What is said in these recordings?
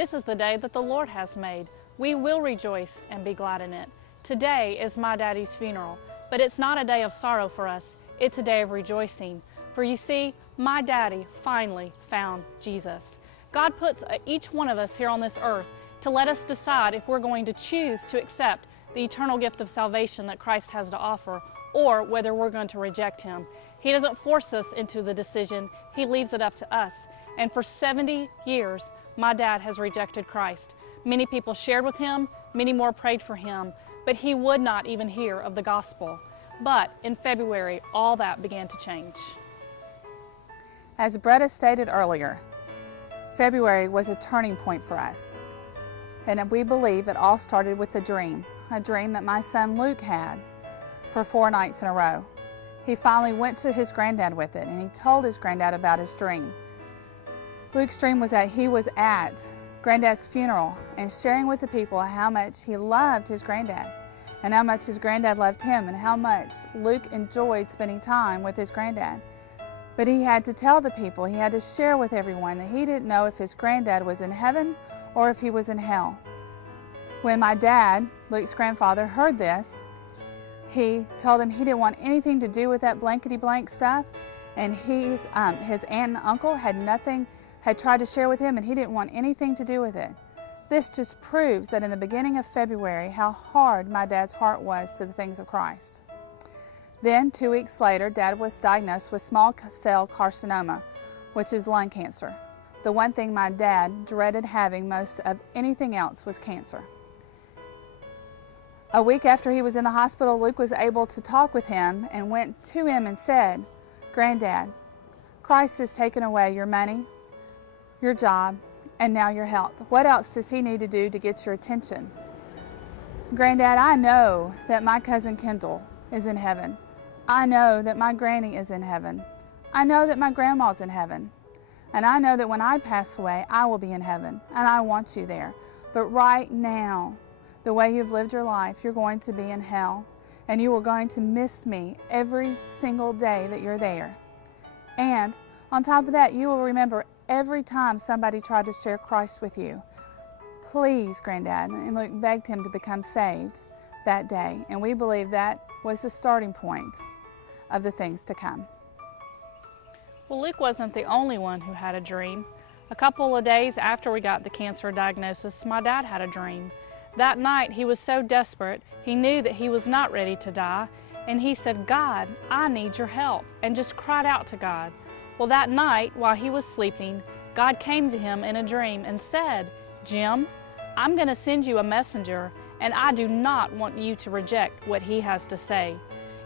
This is the day that the Lord has made. We will rejoice and be glad in it. Today is my daddy's funeral, but it's not a day of sorrow for us. It's a day of rejoicing. For you see, my daddy finally found Jesus. God puts each one of us here on this earth to let us decide if we're going to choose to accept the eternal gift of salvation that Christ has to offer, or whether we're going to reject him. He doesn't force us into the decision. He leaves it up to us. And for 70 years, my dad has rejected Christ. Many people shared with him, many more prayed for him, but he would not even hear of the gospel. But in February, all that began to change. As Bretta stated earlier, February was a turning point for us. And we believe it all started with a dream that my son Luke had for 4 nights in a row. He finally went to his granddad with it, and he told his granddad about his dream. Luke's dream was that he was at Granddad's funeral and sharing with the people how much he loved his granddad and how much his granddad loved him and how much Luke enjoyed spending time with his granddad. But he had to tell the people, he had to share with everyone that he didn't know if his granddad was in heaven or if he was in hell. When my dad, Luke's grandfather, heard this, he told him he didn't want anything to do with that blankety-blank stuff, and his aunt and uncle had tried to share with him, and he didn't want anything to do with it. This just proves that in the beginning of February, how hard my dad's heart was to the things of Christ. Then, 2 weeks later, Dad was diagnosed with small cell carcinoma, which is lung cancer. The one thing my dad dreaded having most of anything else was cancer. A week after he was in the hospital, Luke was able to talk with him and went to him and said, "Granddad, Christ has taken away your money, your job, and now your health. What else does he need to do to get your attention? Granddad, I know that my cousin Kendall is in heaven. I know that my granny is in heaven. I know that my grandma's in heaven. And I know that when I pass away, I will be in heaven, and I want you there. But right now, the way you've lived your life, you're going to be in hell, and you are going to miss me every single day that you're there. And on top of that, you will remember every time somebody tried to share Christ with you. Please, Granddad." And Luke begged him to become saved that day, and we believe that was the starting point of the things to come. Well, Luke wasn't the only one who had a dream. A couple of days after we got the cancer diagnosis, my dad had a dream. That night, he was so desperate, he knew that he was not ready to die, and he said, "God, I need your help," and just cried out to God. Well, that night, while he was sleeping, God came to him in a dream and said, "Jim, I'm going to send you a messenger, and I do not want you to reject what he has to say."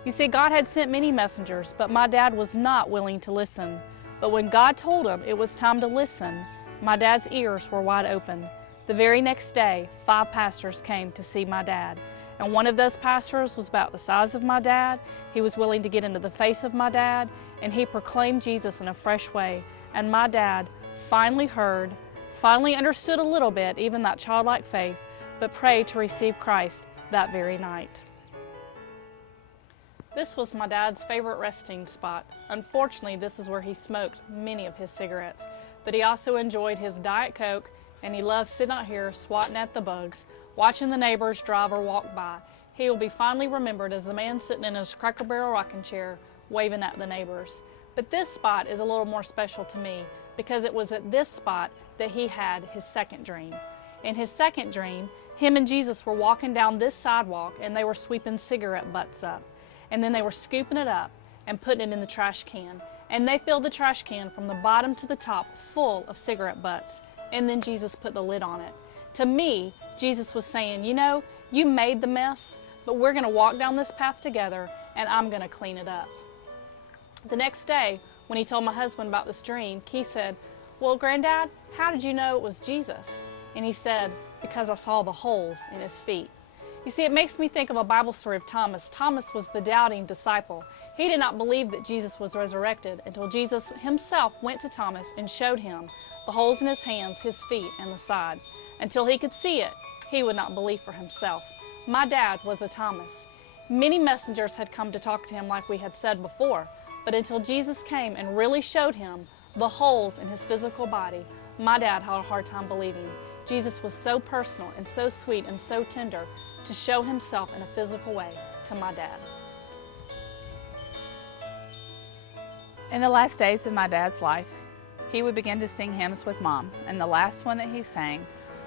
You see, God had sent many messengers, but my dad was not willing to listen. But when God told him it was time to listen, my dad's ears were wide open. The very next day, 5 pastors came to see my dad. And one of those pastors was about the size of my dad. He was willing to get into the face of my dad, and he proclaimed Jesus in a fresh way. And my dad finally heard, finally understood a little bit, even that childlike faith, but prayed to receive Christ that very night. This was my dad's favorite resting spot. Unfortunately, this is where he smoked many of his cigarettes, but he also enjoyed his Diet Coke, and he loved sitting out here swatting at the bugs, watching the neighbors drive or walk by. He will be fondly remembered as the man sitting in his Cracker Barrel rocking chair, waving at the neighbors. But this spot is a little more special to me because it was at this spot that he had his second dream. In his second dream, him and Jesus were walking down this sidewalk, and they were sweeping cigarette butts up. And then they were scooping it up and putting it in the trash can. And they filled the trash can from the bottom to the top full of cigarette butts. And then Jesus put the lid on it. To me, Jesus was saying, you know, you made the mess, but we're going to walk down this path together, and I'm going to clean it up. The next day, when he told my husband about this dream, he said, "Well, Granddad, how did you know it was Jesus?" And he said, "Because I saw the holes in his feet." You see, it makes me think of a Bible story of Thomas. Thomas was the doubting disciple. He did not believe that Jesus was resurrected until Jesus himself went to Thomas and showed him the holes in his hands, his feet, and the side. Until he could see it, he would not believe for himself. My dad was a Thomas. Many messengers had come to talk to him like we had said before, but until Jesus came and really showed him the holes in his physical body, my dad had a hard time believing. Jesus was so personal and so sweet and so tender to show himself in a physical way to my dad. In the last days of my dad's life, he would begin to sing hymns with Mom, and the last one that he sang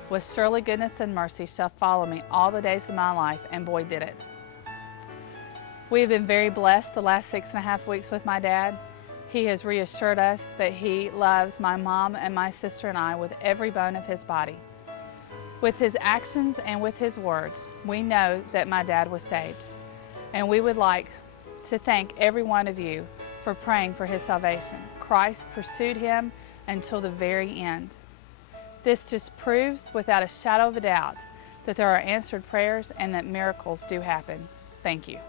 was "Surely goodness and mercy shall follow me all the days of my life," and boy did it. We have been very blessed the last 6.5 weeks with my dad. He has reassured us that he loves my mom and my sister and I with every bone of his body. With his actions and with his words, we know that my dad was saved. And we would like to thank every one of you for praying for his salvation. Christ pursued him until the very end. This just proves without a shadow of a doubt that there are answered prayers and that miracles do happen. Thank you.